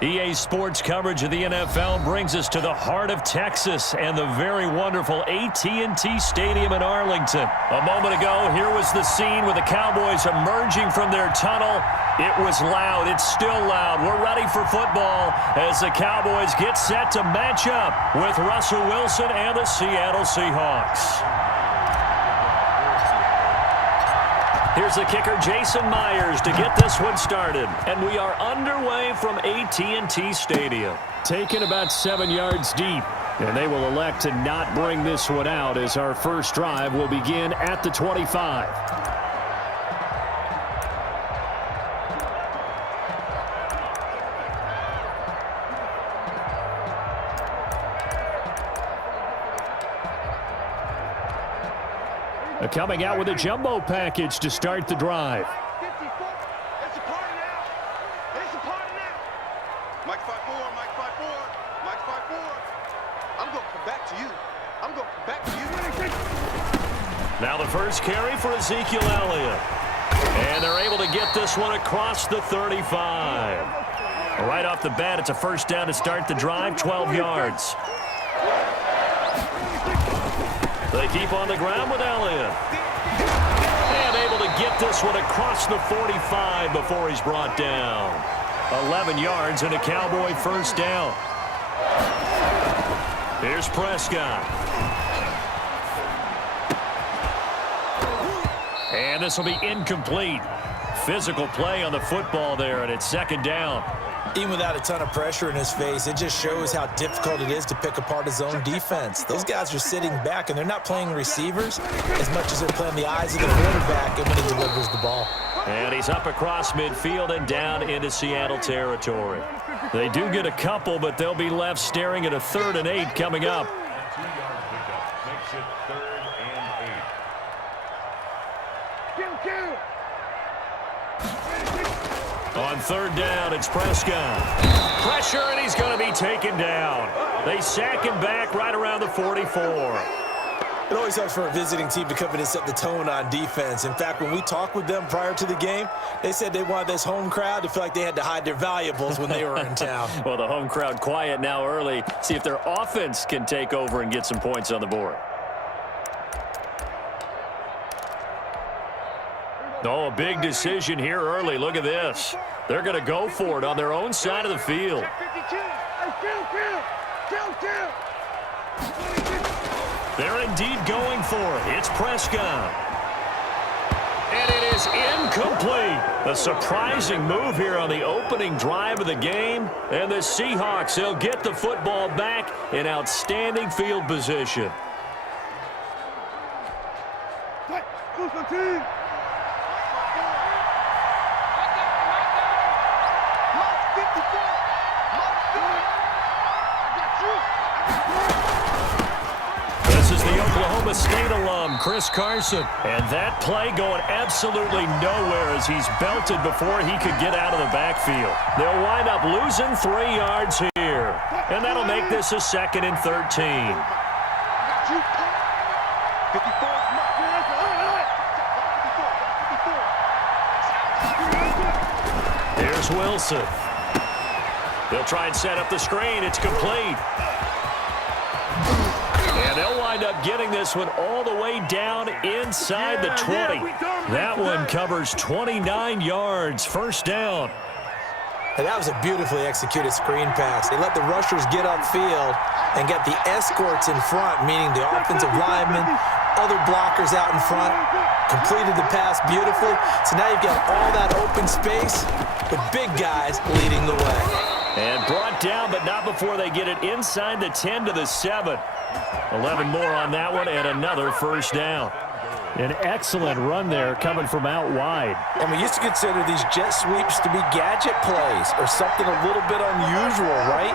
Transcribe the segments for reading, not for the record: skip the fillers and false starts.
EA Sports coverage of the NFL brings us to the heart of Texas and the very wonderful AT&T Stadium in Arlington. A moment ago, here was the scene with the Cowboys emerging from their tunnel. It was loud. It's still loud. We're ready for football as the Cowboys get set to match up with Russell Wilson and the Seattle Seahawks. Here's the kicker, Jason Myers, to get this one started. And we are underway from AT&T Stadium. Taken about 7 yards deep. And they will elect to not bring this one out as our first drive will begin at the 25. Coming out with a jumbo package to start the drive. It's a party now. It's a party now. Mike 5-4, Mike 5-4, Mike 5-4. I'm going to come back to you. I'm going to come back to you. Now the first carry for Ezekiel Elliott. And they're able to get this one across the 35. Right off the bat, it's a first down to start the drive, 12 yards. They keep on the ground with Elliott. And able to get this one across the 45 before he's brought down. 11 yards and a Cowboy first down. Here's Prescott. And this will be incomplete. Physical play on the football there, and it's second down. Even without a ton of pressure in his face, it just shows how difficult it is to pick apart his own defense. Those guys are sitting back, and they're not playing receivers as much as they're playing the eyes of the quarterback and when he delivers the ball. And he's up across midfield and down into Seattle territory. They do get a couple, but they'll be left staring at a 3rd and 8 coming up. Makes it 3rd and 8. On 3rd down, it's Prescott. Pressure, and he's going to be taken down. They sack him back right around the 44. It always helps for a visiting team to come in and set the tone on defense. In fact, when we talked with them prior to the game, they said they wanted this home crowd to feel like they had to hide their valuables when they were in town. Well, the home crowd quiet now early. See if their offense can take over and get some points on the board. Oh, a big decision here early. Look at this. They're going to go for it on their own side of the field. They're indeed going for it. It's Prescott. And it is incomplete. A surprising move here on the opening drive of the game. And the Seahawks, they'll get the football back in outstanding field position. This is the Oklahoma State alum, Chris Carson. And that play going absolutely nowhere as he's belted before he could get out of the backfield. They'll wind up losing 3 yards here. And that'll make this a 2nd and 13. Here's Wilson. They'll try and set up the screen. It's complete. And they'll wind up getting this one all the way down inside the 20. That one covers 29 yards. First down. And that was a beautifully executed screen pass. They let the rushers get upfield and get the escorts in front, meaning the offensive linemen, other blockers out in front, completed the pass beautifully. So now you've got all that open space with big guys leading the way. And brought down, but not before they get it inside the 10 to the 7. 11 more on that one, and another first down. An excellent run there coming from out wide. And we used to consider these jet sweeps to be gadget plays or something a little bit unusual, right?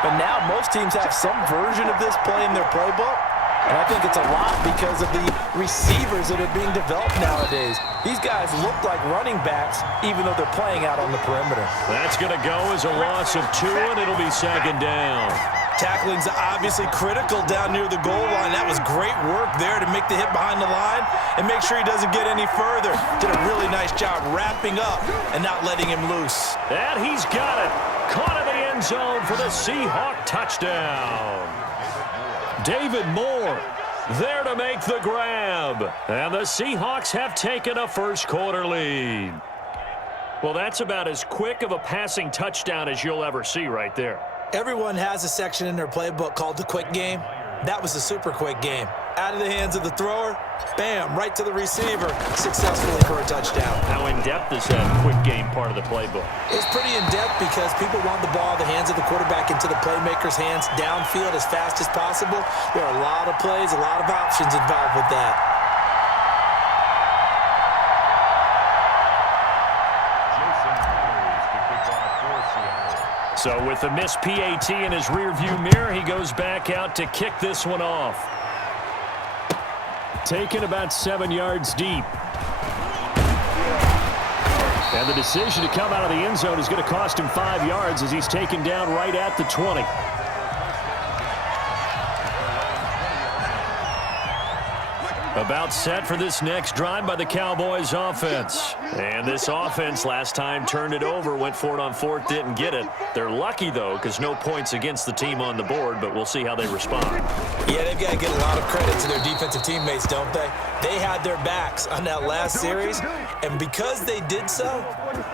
But now most teams have some version of this play in their playbook. And I think it's a lot because of the receivers that are being developed nowadays. These guys look like running backs even though they're playing out on the perimeter. That's going to go as a loss of 2, and it'll be 2nd down. Tackling's obviously critical down near the goal line. That was great work there to make the hit behind the line and make sure he doesn't get any further. Did a really nice job wrapping up and not letting him loose. And he's got it. Caught in the end zone for the Seahawks touchdown. David Moore there to make the grab. And the Seahawks have taken a first-quarter lead. Well, that's about as quick of a passing touchdown as you'll ever see right there. Everyone has a section in their playbook called the quick game. That was a super quick game. Out of the hands of the thrower, bam, right to the receiver, successfully for a touchdown. How in-depth is that quick game part of the playbook? It's pretty in-depth because people want the ball in the hands of the quarterback into the playmaker's hands downfield as fast as possible. There are a lot of plays, a lot of options involved with that. So with the missed PAT in his rearview mirror, he goes back out to kick this one off. Taken about 7 yards deep. And the decision to come out of the end zone is going to cost him 5 yards as he's taken down right at the 20. About set for this next drive by the Cowboys offense. And this offense last time turned it over, went for it on fourth, didn't get it. They're lucky, though, because no points against the team on the board, but we'll see how they respond. Yeah, they've got to get a lot of credit to their defensive teammates, don't they? They had their backs on that last series, and because they did so,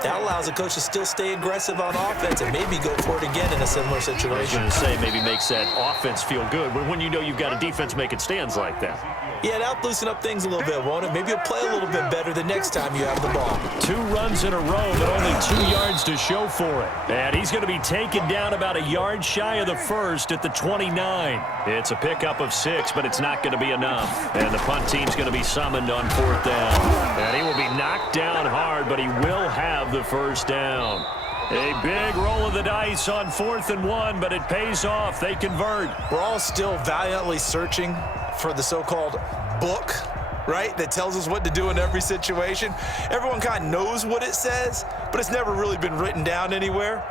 that allows the coach to still stay aggressive on offense and maybe go for it again in a similar situation. I was going to say maybe makes that offense feel good when you know you've got a defense making stands like that. Yeah, that'll loosen up things a little bit, won't it? Maybe you'll play a little bit better the next time you have the ball. 2 runs in a row, but only 2 yards to show for it. And he's going to be taken down about a yard shy of the first at the 29. It's a pickup of 6, but it's not going to be enough. And the punt team's going to be summoned on fourth down. And he will be knocked down hard, but he will have the first down. A big roll of the dice on 4th and 1, but it pays off. They convert. We're all still valiantly searching for the so-called book, right, that tells us what to do in every situation. Everyone kind of knows what it says, but it's never really been written down anywhere.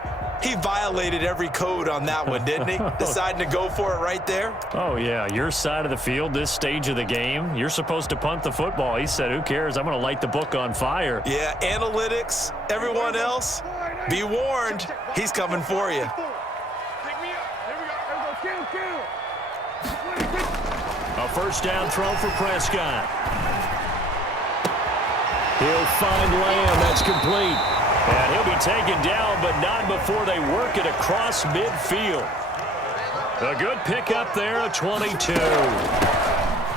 He violated every code on that one, didn't he? Deciding to go for it right there. Oh, yeah, your side of the field, this stage of the game, you're supposed to punt the football. He said, who cares? I'm going to light the book on fire. Yeah, analytics, everyone else, be warned, he's coming for you. A first down throw for Prescott. He'll find Lamb. That's complete. And he'll be taken down, but not before they work it across midfield. A good pickup there, a 22.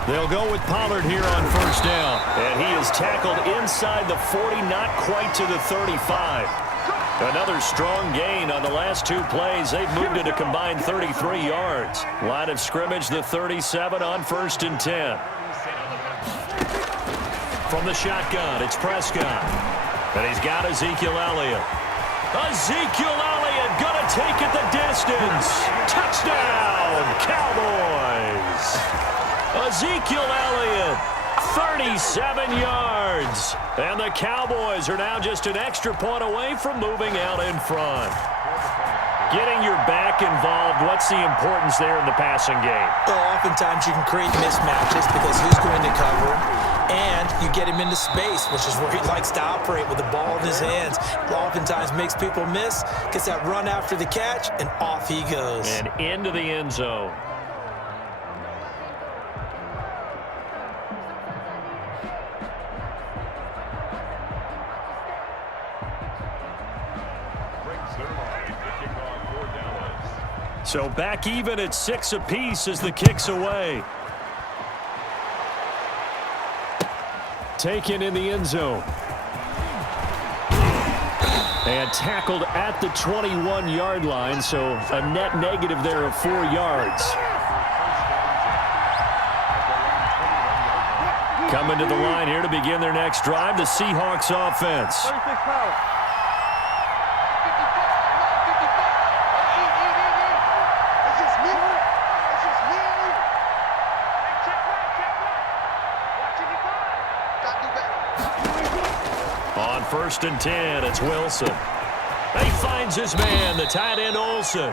They'll go with Pollard here on first down. And he is tackled inside the 40, not quite to the 35. Another strong gain on the last 2 plays. They've moved it a combined 33 yards. Line of scrimmage, the 37 on 1st and 10. From the shotgun, it's Prescott. And he's got Ezekiel Elliott. Ezekiel Elliott going to take it the distance. Touchdown, Cowboys. Ezekiel Elliott, 37 yards. And the Cowboys are now just an extra point away from moving out in front. Getting your back involved, what's the importance there in the passing game? Well, oftentimes you can create mismatches because who's going to cover him, and you get him into space, which is where he likes to operate with the ball in his hands. Oftentimes makes people miss, gets that run after the catch, and off he goes. And into the end zone. So back even at 6 apiece as the kick's away. Taken in the end zone. And tackled at the 21-yard line, so a net negative there of 4 yards. Coming to the line here to begin their next drive, the Seahawks offense. On 1st and 10, it's Wilson. He finds his man, the tight end Olsen.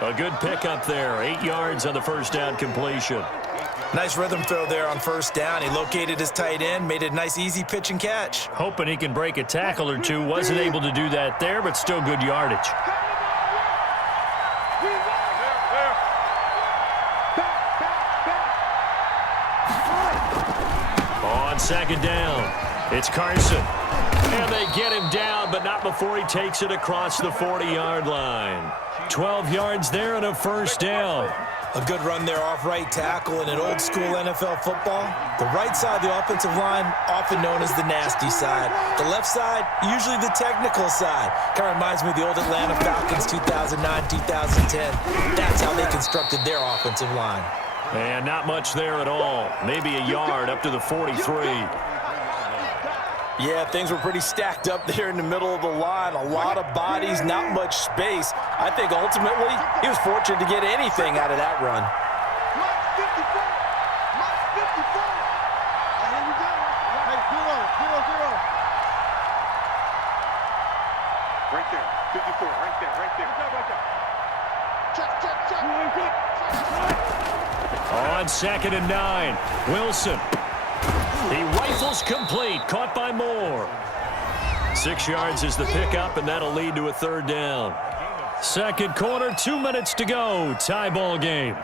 A good pickup there, 8 yards on the first down completion. Nice rhythm throw there on first down. He located his tight end, made it a nice easy pitch and catch. Hoping he can break a tackle or two. Wasn't able to do that there, but still good yardage. On second down, it's Carson. And they get him down, but not before he takes it across the 40-yard line. 12 yards there and a first down. A good run there off right tackle in an old-school NFL football. The right side of the offensive line, often known as the nasty side. The left side, usually the technical side. Kind of reminds me of the old Atlanta Falcons 2009, 2010. That's how they constructed their offensive line. And not much there at all. Maybe a yard up to the 43. Yeah, things were pretty stacked up there in the middle of the line. A lot of bodies, not much space. I think ultimately he was fortunate to get anything out of that run. Right there, 54, right there, right there. Check. On second and 9, Wilson. He rifles complete, caught by Moore. 6 yards is the pickup, and that'll lead to a third down. Second quarter, 2 minutes to go. Tie ball game.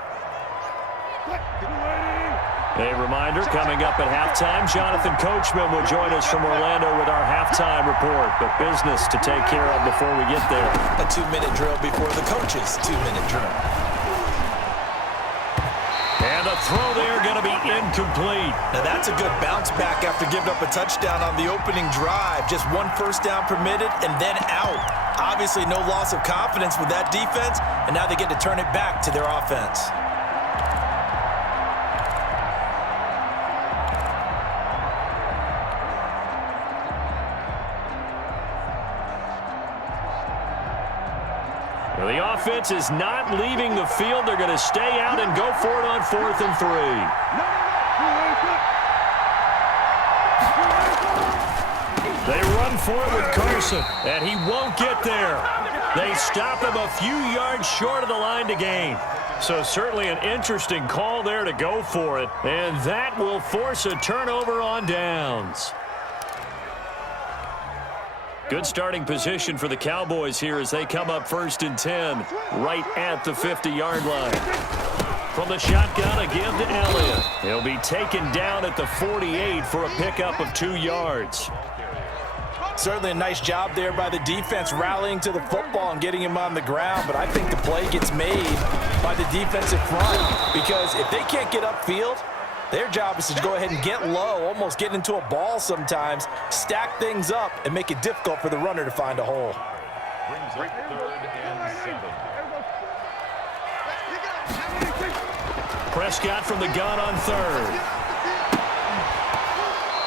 A reminder, coming up at halftime, Jonathan Coachman will join us from Orlando with our halftime report. But business to take care of before we get there. A 2-minute drill before the coach's 2-minute drill. And the throw there going to be incomplete. Now that's a good bounce back after giving up a touchdown on the opening drive. Just 1 first down permitted and then out. Obviously no loss of confidence with that defense, and now they get to turn it back to their offense. Well, the offense is not leaving the field. They're going to stay out and go for it on 4th and 3. They run for it with Carson, and he won't get there. They stop him a few yards short of the line to gain. So certainly an interesting call there to go for it, and that will force a turnover on downs. Good starting position for the Cowboys here as they come up 1st and 10, right at the 50-yard line. From the shotgun, a give to Elliott. He'll be taken down at the 48 for a pickup of 2 yards. Certainly a nice job there by the defense rallying to the football and getting him on the ground, but I think the play gets made by the defensive front because if they can't get upfield, their job is to go ahead and get low, almost get into a ball sometimes, stack things up, and make it difficult for the runner to find a hole. Brings up 3rd and 7. Prescott from the gun on 3rd.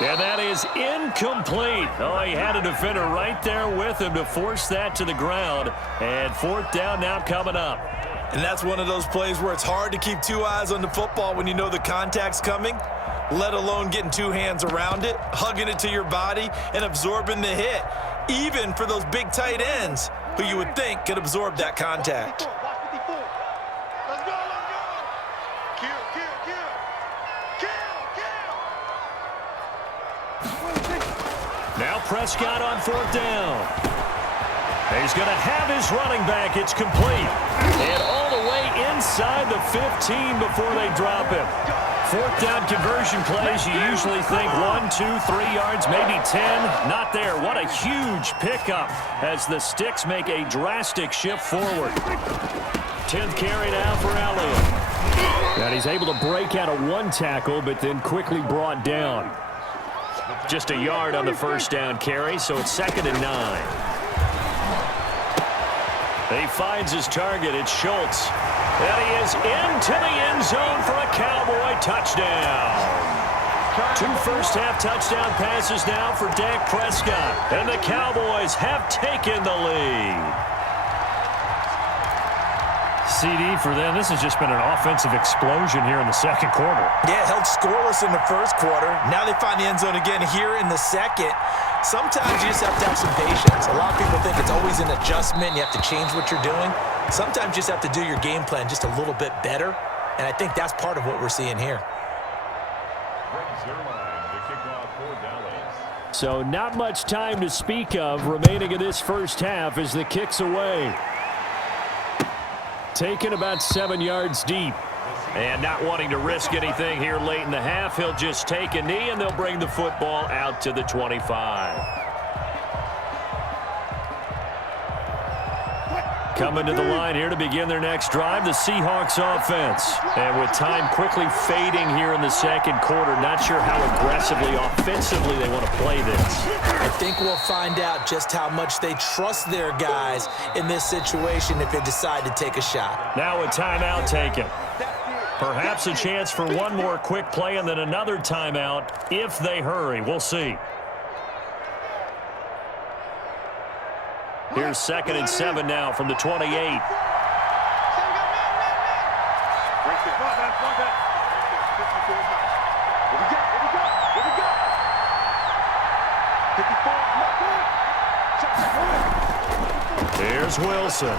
And that is incomplete. Oh, he had a defender right there with him to force that to the ground. And 4th down now coming up. And that's one of those plays where it's hard to keep 2 eyes on the football when you know the contact's coming, let alone getting 2 hands around it, hugging it to your body, and absorbing the hit, even for those big tight ends who you would think could absorb that contact. Let's go. Kill. Now Prescott on 4th down. He's going to have his running back. It's complete. And all the way inside the 15 before they drop him. 4th down conversion plays, you usually think 1, 2, 3 yards, maybe 10. Not there. What a huge pickup as the Sticks make a drastic shift forward. 10th carry now for Elliott. And he's able to break out of 1 tackle, but then quickly brought down. Just a yard on the first down carry, so it's 2nd and 9. He finds his target. It's Schultz. And he is into the end zone for a Cowboy touchdown. 2 first-half touchdown passes now for Dak Prescott. And the Cowboys have taken the lead. CD for them. This has just been an offensive explosion here in the second quarter. Yeah, held scoreless in the first quarter. Now they find the end zone again here in the second. Sometimes you just have to have some patience. A lot of people think it's always an adjustment. You have to change what you're doing. Sometimes you just have to do your game plan just a little bit better. And I think that's part of what we're seeing here. So not much time to speak of remaining in this first half as the kick's away. Taken about 7 yards deep. And not wanting to risk anything here late in the half, he'll just take a knee, and they'll bring the football out to the 25. Coming to the line here to begin their next drive, the Seahawks offense. And with time quickly fading here in the second quarter, not sure how aggressively, offensively they want to play this. I think we'll find out just how much they trust their guys in this situation if they decide to take a shot. Now a timeout taken. Perhaps a chance for one more quick play and then another timeout if they hurry. We'll see. Here's 2nd and 7 now from the 28. Here's Wilson.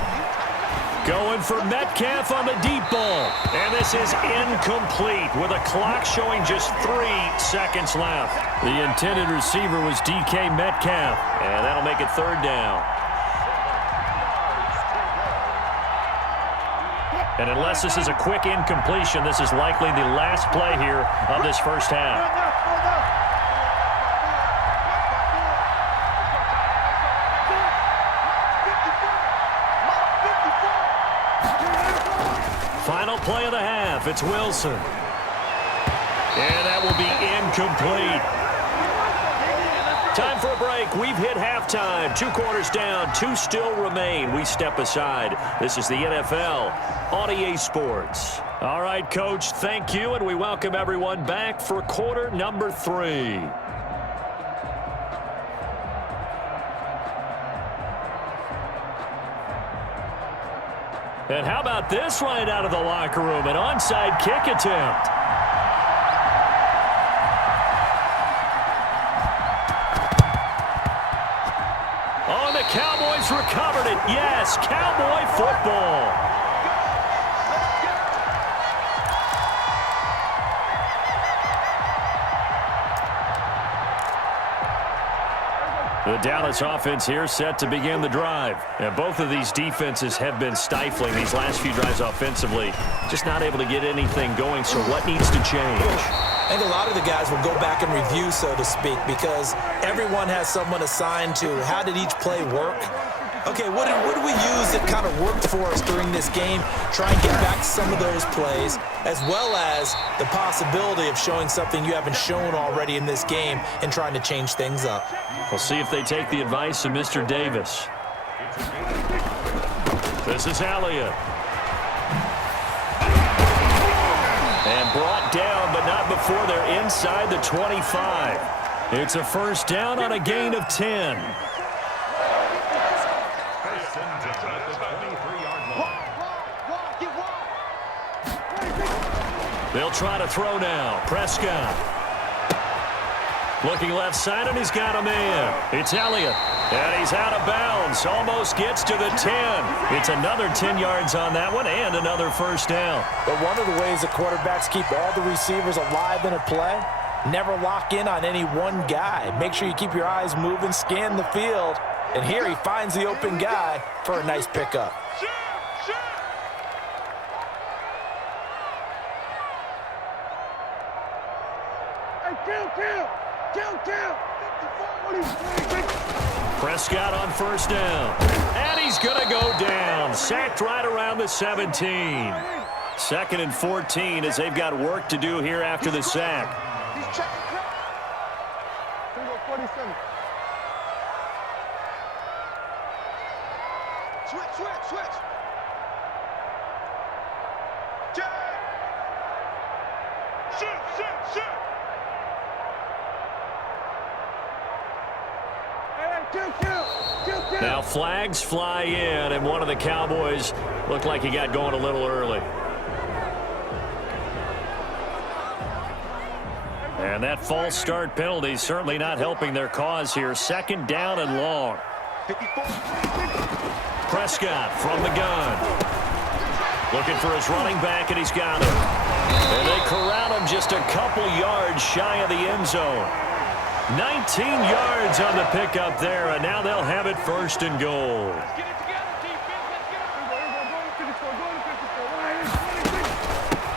Going for Metcalf on the deep ball. And this is incomplete with a clock showing just 3 seconds left. The intended receiver was DK Metcalf. And that'll make it 3rd down. And unless this is a quick incompletion, this is likely the last play here of this first half. Final play of the half. It's Wilson. And that will be incomplete. Time for a break. We've hit halftime. 2 quarters down. 2 still remain. We step aside. This is the NFL on EA Sports. All right, Coach, thank you, and we welcome everyone back for quarter number 3. And how about this right out of the locker room? An onside kick attempt. Oh, the Cowboys recovered it. Yes, Cowboy football. The Dallas offense here set to begin the drive. And both of these defenses have been stifling these last few drives offensively. Just not able to get anything going, so what needs to change? I think a lot of the guys will go back and review, so to speak, because everyone has someone assigned to how did each play work. Okay, what did we use that kind of worked for us during this game? Try and get back some of those plays, as well as the possibility of showing something you haven't shown already in this game and trying to change things up. We'll see if they take the advice of Mr. Davis. This is Elliott. And brought down, but not before they're inside the 25. It's a first down on a gain of 10. They'll try to throw now. Prescott. Looking left side, and he's got a man. It's Elliott. And he's out of bounds. Almost gets to the 10. It's another 10 yards on that one and another first down. But one of the ways the quarterbacks keep all the receivers alive in a play, never lock in on any one guy. Make sure you keep your eyes moving, scan the field. And here he finds the open guy for a nice pickup. Prescott on first down. And he's going to go down. Sacked right around the 17. 2nd and 14 as they've got work to do here after the sack. Switch. Shoot. Now flags fly in, and one of the Cowboys looked like he got going a little early. And that false start penalty certainly not helping their cause here. 2nd down and long. Prescott from the gun. Looking for his running back, and he's got him. And they corral him just a couple yards shy of the end zone. 19 yards on the pickup there, and now they'll have it 1st and goal.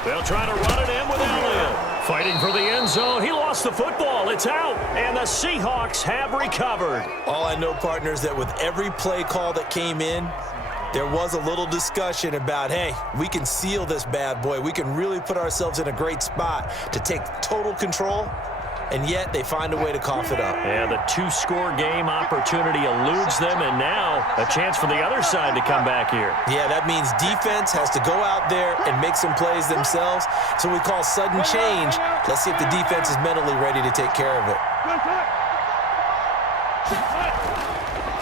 They'll try to run it in with Elliott. Fighting for the end zone. He lost the football. It's out. And the Seahawks have recovered. All I know, partners, that with every play call that came in, there was a little discussion about, hey, we can seal this bad boy. We can really put ourselves in a great spot to take total control, and yet they find a way to cough it up. And the two-score game opportunity eludes them, and now a chance for the other side to come back here. Yeah, that means defense has to go out there and make some plays themselves. So we call sudden change. Let's see if the defense is mentally ready to take care of it.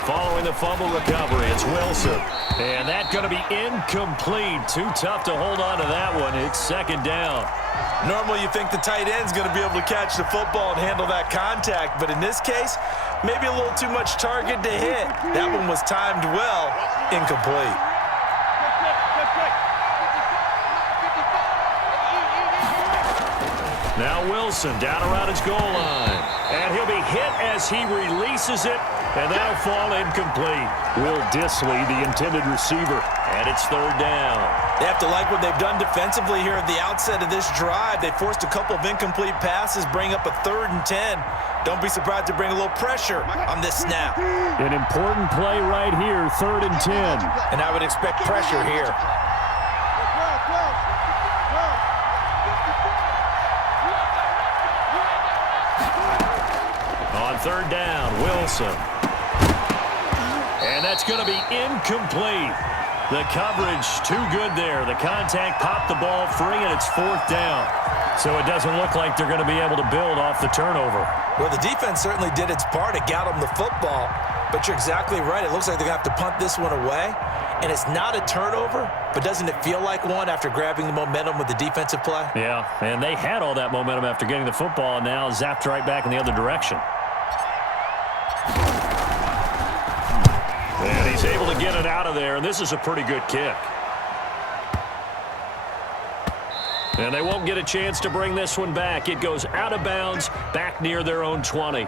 Following the fumble recovery, it's Wilson. And that's going to be incomplete. Too tough to hold on to that one. It's second down. Normally you think the tight end's going to be able to catch the football and handle that contact, but in this case, maybe a little too much target to hit. That one was timed well, incomplete. Now Wilson down around his goal line. And he'll be hit as he releases it, and that'll fall incomplete. Will Disley, the intended receiver, and it's third down. They have to like what they've done defensively here at the outset of this drive. They forced a couple of incomplete passes, bring up a 3rd and 10. Don't be surprised to bring a little pressure on this snap. An important play right here, 3rd and 10. And I would expect pressure here. On third down, Wilson. And that's going to be incomplete. The coverage too good there. The contact popped the ball free, and it's 4th down. So it doesn't look like they're going to be able to build off the turnover. Well, the defense certainly did its part. It got them the football. But you're exactly right. It looks like they're going to have to punt this one away. And it's not a turnover, but doesn't it feel like one after grabbing the momentum with the defensive play? Yeah, and they had all that momentum after getting the football, and now zapped right back in the other direction. And he's able to get it out of there, and this is a pretty good kick. And they won't get a chance to bring this one back. It goes out of bounds, back near their own 20.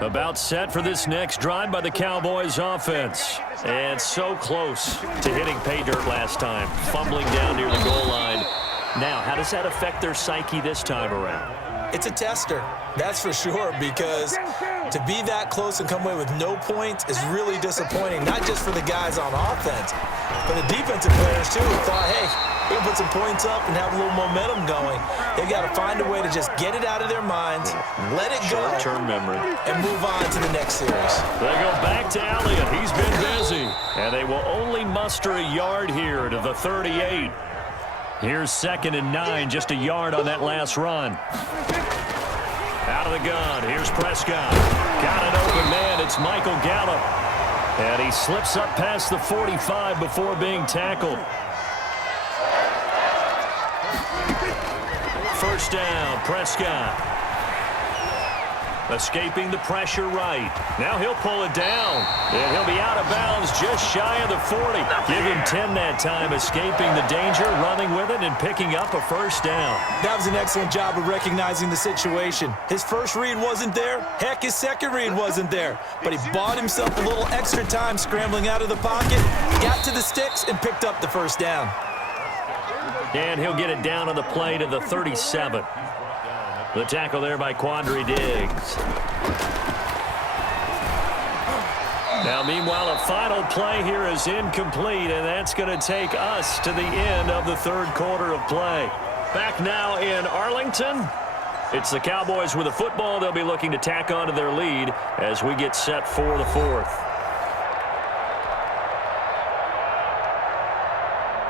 About set for this next drive by the Cowboys offense. And so close to hitting pay dirt last time. Fumbling down near the goal line. Now, how does that affect their psyche this time around? It's a tester, that's for sure, because to be that close and come away with no points is really disappointing, not just for the guys on offense, but the defensive players, too, who thought, hey, we can put some points up and have a little momentum going. They've got to find a way to just get it out of their minds, let it go, short-term memory, and move on to the next series. They go back to Elliott. He's been busy. And they will only muster a yard here to the 38. Here's 2nd and 9, just a yard on that last run. Out of the gun, here's Prescott. Got an open man, it's Michael Gallup. And he slips up past the 45 before being tackled. First down, Prescott. Escaping the pressure right. Now he'll pull it down. And he'll be out of bounds just shy of the 40. Give him 10 that time, escaping the danger, running with it, and picking up a first down. That was an excellent job of recognizing the situation. His first read wasn't there. Heck, his second read wasn't there. But he bought himself a little extra time scrambling out of the pocket, got to the sticks, and picked up the first down. And he'll get it down on the play to the 37. The tackle there by Quandre Diggs. Now, meanwhile, a final play here is incomplete, and that's going to take us to the end of the 3rd quarter of play. Back now in Arlington. It's the Cowboys with the football. They'll be looking to tack on to their lead as we get set for the 4th.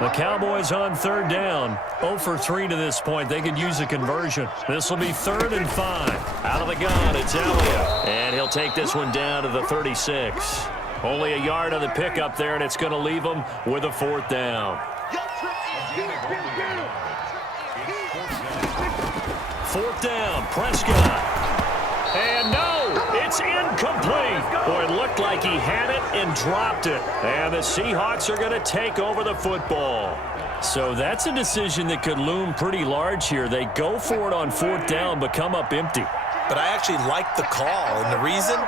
The Cowboys on 3rd down. 0 for 3 to this point. They could use a conversion. This will be 3rd and 5. Out of the gun, it's Elliott. And he'll take this one down to the 36. Only a yard on the pickup there, and it's going to leave them with a 4th down. 4th down, Prescott. And no, it's incomplete. Boy, it looked like he had it and dropped it. And the Seahawks are going to take over the football. So that's a decision that could loom pretty large here. They go for it on 4th down, but come up empty. But I actually like the call, and the reason?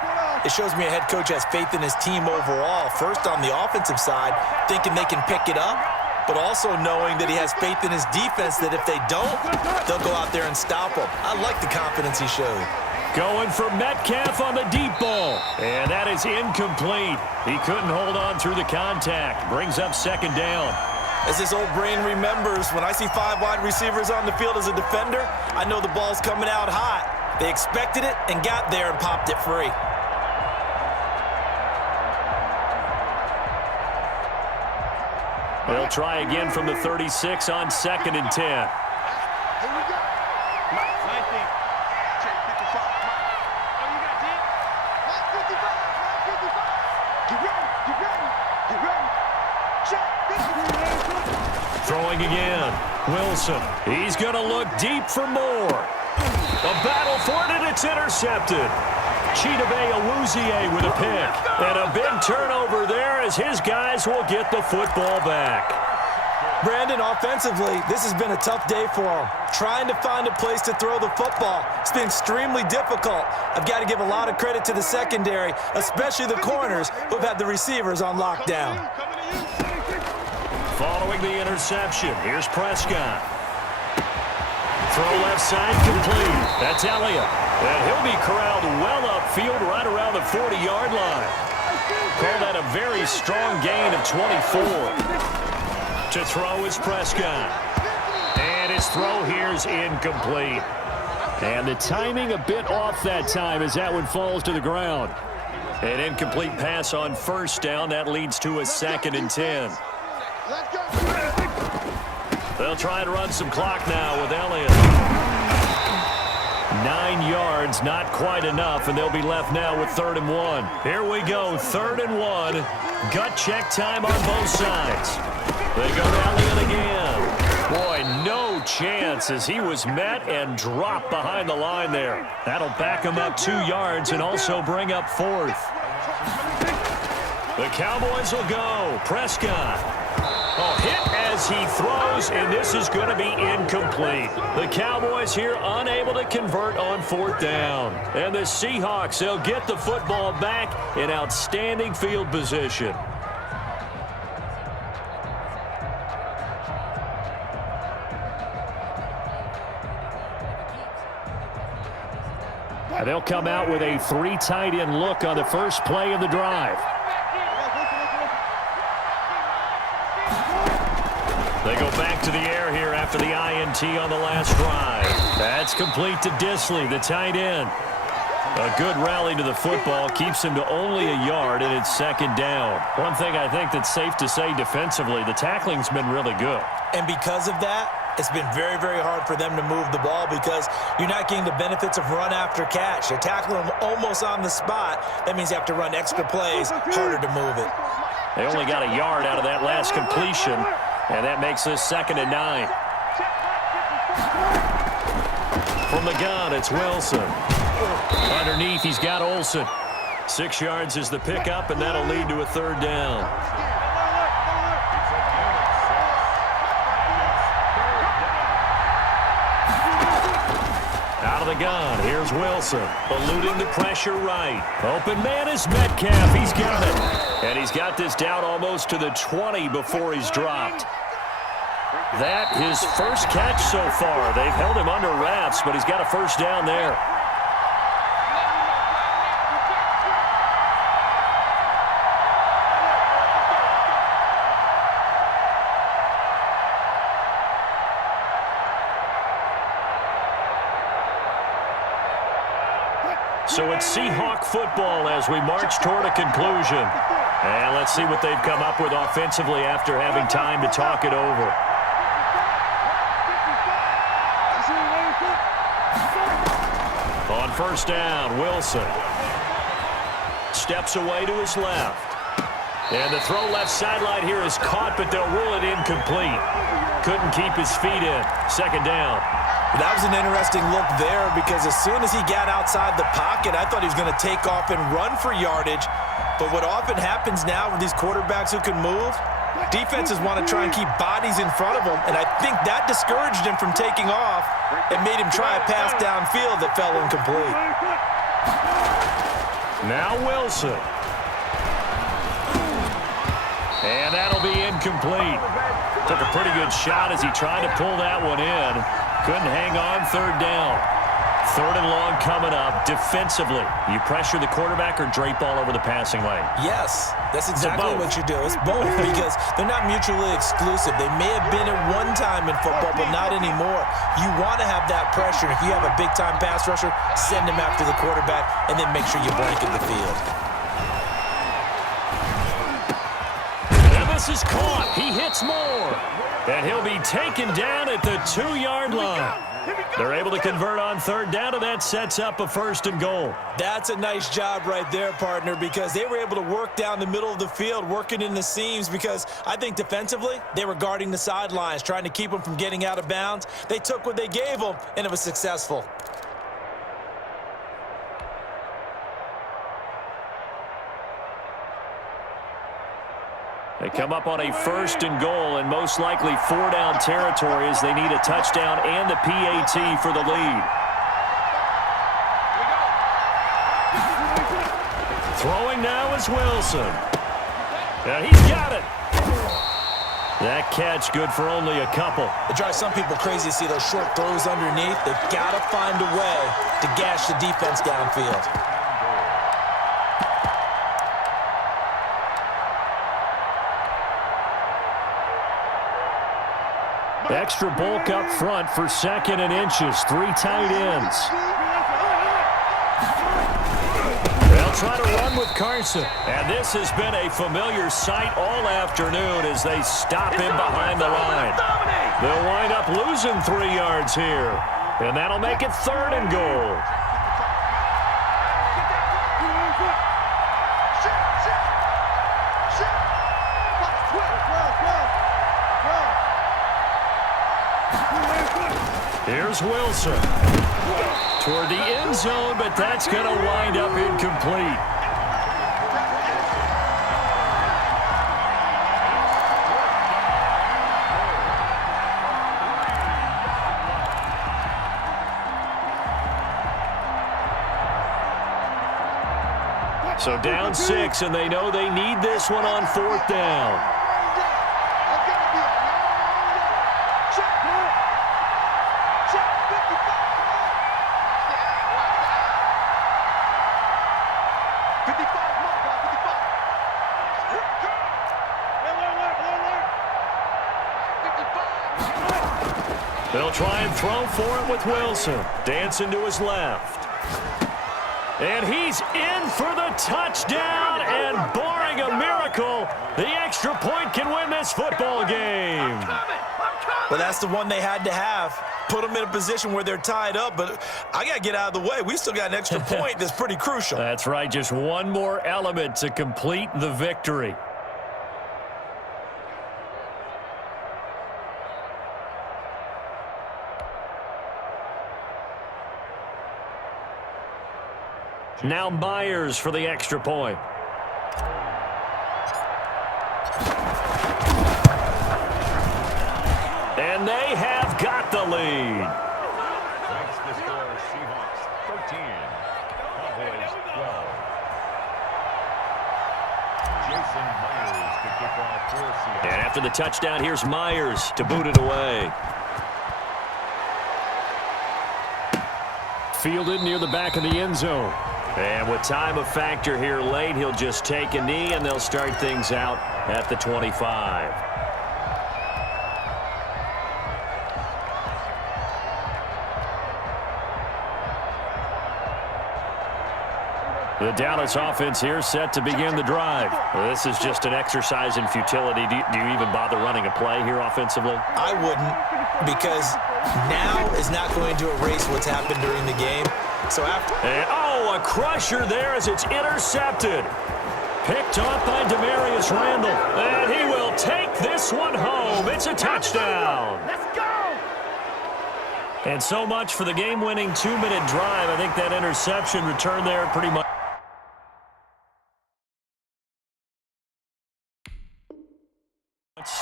It shows me a head coach has faith in his team overall. First, on the offensive side, thinking they can pick it up, but also knowing that he has faith in his defense that if they don't, they'll go out there and stop them. I like the confidence he showed. Going for Metcalf on the deep ball. And that is incomplete. He couldn't hold on through the contact. Brings up 2nd down. As this old brain remembers, when I see 5 wide receivers on the field as a defender, I know the ball's coming out hot. They expected it and got there and popped it free. They'll try again from the 36 on 2nd and 10. Here we go. 19. Check 55. Oh, you got 10? 55. Get ready. Get ready. Get ready. Check 55. Throwing again. Wilson. He's going to look deep for more. A battle for it, and it's intercepted. Chidobe Awuzie with a pick. And a big turnover there as his guys will get the football back. Brandon, offensively, this has been a tough day for him. Trying to find a place to throw the football. It's been extremely difficult. I've got to give a lot of credit to the secondary, especially the corners who have had the receivers on lockdown. Following the interception, here's Prescott. Throw left side complete. That's Elliott. And he'll be corralled well upfield right around the 40-yard line. Call that a very strong gain of 24. To throw is Prescott. And his throw here's incomplete. And the timing a bit off that time as that one falls to the ground. An incomplete pass on 1st down. That leads to a 2nd and 10. They'll try to run some clock now with Elliott. 9 yards, not quite enough, and they'll be left now with 3rd and 1. Here we go, 3rd and 1. Gut check time on both sides. They go to Elliott again. Boy, no chance as he was met and dropped behind the line there. That'll back him up 2 yards and also bring up 4th. The Cowboys will go. Prescott. Oh, hit as he throws, and this is going to be incomplete. The Cowboys here unable to convert on 4th down. And the Seahawks, they'll get the football back in outstanding field position. And they'll come out with a 3 tight end look on the first play of the drive. They go back to the air here after the INT on the last drive. That's complete to Disley, the tight end. A good rally to the football keeps him to only a yard, and it's 2nd down. One thing I think that's safe to say defensively, the tackling's been really good. And because of that, it's been very, very hard for them to move the ball because you're not getting the benefits of run after catch. They're tackling them almost on the spot. That means you have to run extra plays, harder to move it. They only got a yard out of that last completion, and that makes this 2nd and 9. From the gun, it's Wilson. Underneath, he's got Olsen. 6 yards is the pickup, and that'll lead to a 3rd down. Out of the gun, here's Wilson. Eluding the pressure right. Open man is Metcalf. He's got it. And he's got this down almost to the 20 before he's dropped. That his first catch so far. They've held him under wraps, but he's got a 1st down there. So it's Seahawk football as we march toward a conclusion. And let's see what they've come up with offensively after having time to talk it over. On 1st down, Wilson steps away to his left. And the throw left sideline here is caught, but they'll rule it incomplete. Couldn't keep his feet in. 2nd down. That was an interesting look there because as soon as he got outside the pocket, I thought he was going to take off and run for yardage. But what often happens now with these quarterbacks who can move, Defenses want to try and keep bodies in front of them, and I think that discouraged him from taking off and made him try a pass downfield that fell incomplete. Now Wilson. And that'll be incomplete. Took a pretty good shot as he tried to pull that one in. Couldn't hang on third down. Third and long coming up. Defensively, you pressure the quarterback or drape all over the passing lane? Yes, that's exactly what you do. It's both because they're not mutually exclusive. They may have been at one time in football, but not anymore. You want to have that pressure. If you have a big-time pass rusher, send him after the quarterback, and then make sure you blanket the field. And this is caught. He hits more. And he'll be taken down at the 2-yard line. They're able to convert on third down, and that sets up a 1st and goal. That's a nice job right there, partner, because they were able to work down the middle of the field, working in the seams, because I think defensively they were guarding the sidelines, trying to keep them from getting out of bounds. They took what they gave them, and it was successful. They come up on a 1st and goal, and most likely 4-down territory as they need a touchdown and the PAT for the lead. Throwing now is Wilson. And he's got it. That catch good for only a couple. It drives some people crazy to see those short throws underneath. They've got to find a way to gash the defense downfield. Extra bulk up front for 2nd and inches. 3 tight ends. They'll try to run with Carson. And this has been a familiar sight all afternoon as they stop him behind the line. They'll wind up losing 3 yards here. And that'll make it 3rd and goal. Here's Wilson. Toward the end zone, but that's going to wind up incomplete. So down 6, and they know they need this one on 4th down. They'll try and throw for it with Wilson. Dancing to his left. And he's in for the touchdown, and barring a miracle, the extra point can win this football game. Well, that's the one they had to have. Put them in a position where they're tied up, but I got to get out of the way. We still got an extra point that's pretty crucial. That's right, just one more element to complete the victory. Now Myers for the extra point. And they have got the lead. That's the score. Seahawks 13, Cowboys 12. Jason Myers to kick off for Seattle. And after the touchdown, here's Myers to boot it away. Fielded near the back of the end zone. And with time a factor here late, he'll just take a knee, and they'll start things out at the 25. The Dallas offense here set to begin the drive. This is just an exercise in futility. Do you even bother running a play here offensively? I wouldn't, because now is not going to erase what's happened during the game. So after... And, a crusher there as it's intercepted. Picked off by Demarius Randall. And he will take this one home. It's a touchdown. Let's go! And so much for the game-winning 2-minute drive. I think that interception returned there pretty much.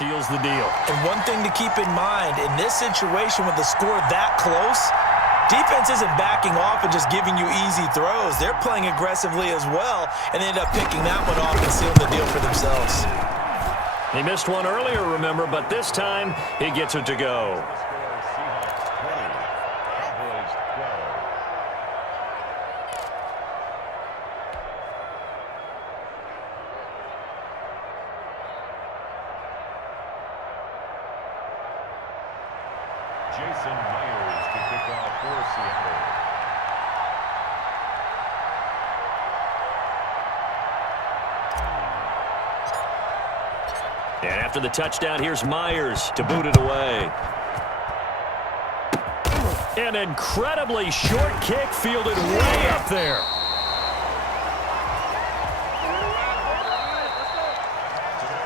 seals the deal. And one thing to keep in mind, in this situation with the score that close, defense isn't backing off and just giving you easy throws. They're playing aggressively as well, and they end up picking that one off and sealing the deal for themselves. He missed one earlier, remember, but this time he gets it to go. Seahawks 20, Cowboys 12. Jason Myers to kick off for Seattle. And after the touchdown, here's Myers to boot it away. An incredibly short kick fielded way up there.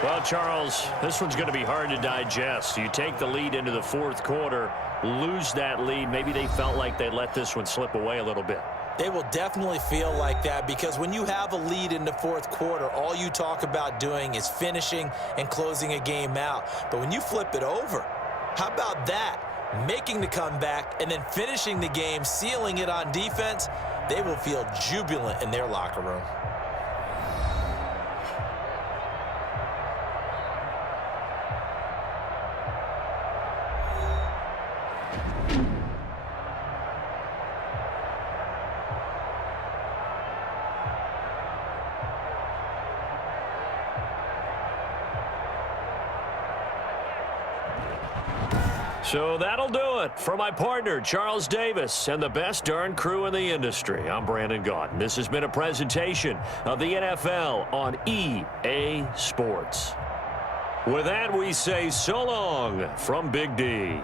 Well, Charles, this one's going to be hard to digest. You take the lead into the fourth quarter, lose that lead. Maybe they felt like they let this one slip away a little bit. They will definitely feel like that because when you have a lead in the fourth quarter, all you talk about doing is finishing and closing a game out. But when you flip it over, how about that? Making the comeback and then finishing the game, sealing it on defense, they will feel jubilant in their locker room. So that'll do it for my partner, Charles Davis, and the best darn crew in the industry. I'm Brandon Gaudin. This has been a presentation of the NFL on EA Sports. With that, we say so long from Big D.